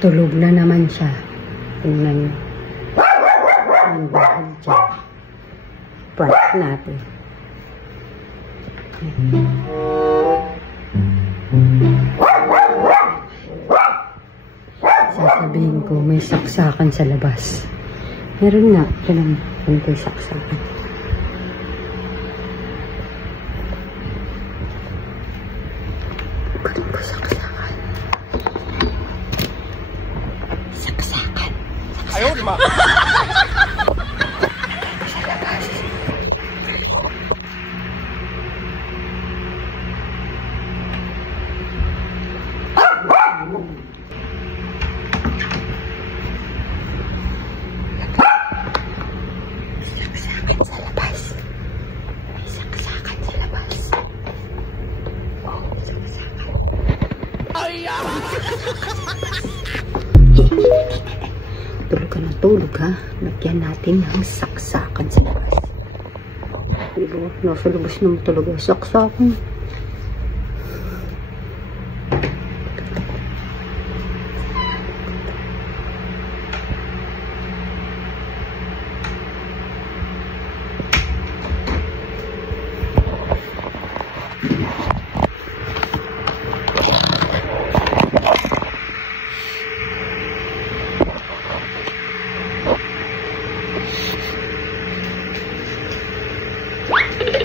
Tulog na naman siya. Tingnan nyo. Ang dahil dyan. Price natin. Sasabihin ko, may saksakan sa labas. Meron nga. Ito lang. May saksakan. Kunin ko saksakan. Saksakan. Ayaw, di ba? Sa labas. Saksakan sa labas. May saksakan sa labas. Oh, saksakan. Tulog ka na tulog, ha? Lagyan natin ng saksakan sa labas. Diba? Nasa labas naman talaga saksakan.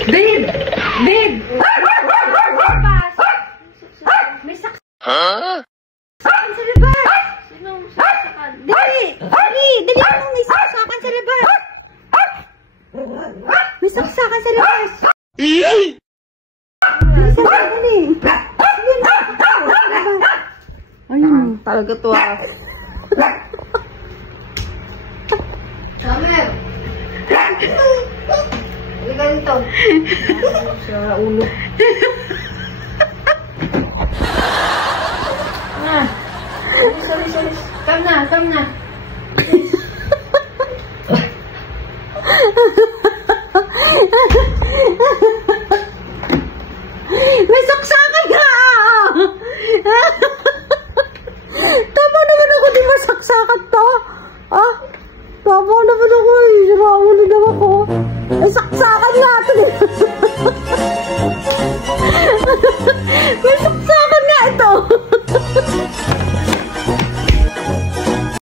Babe! Babe! May saksakan sa labas! Sinong saksakan? Dali! Dali! Dali mo! May saksakan sa labas! May saksakan sa labas! Dali! Ayun. Talaga to ah. Samer! Halika dito. Sa ulo. Sorry. Come na.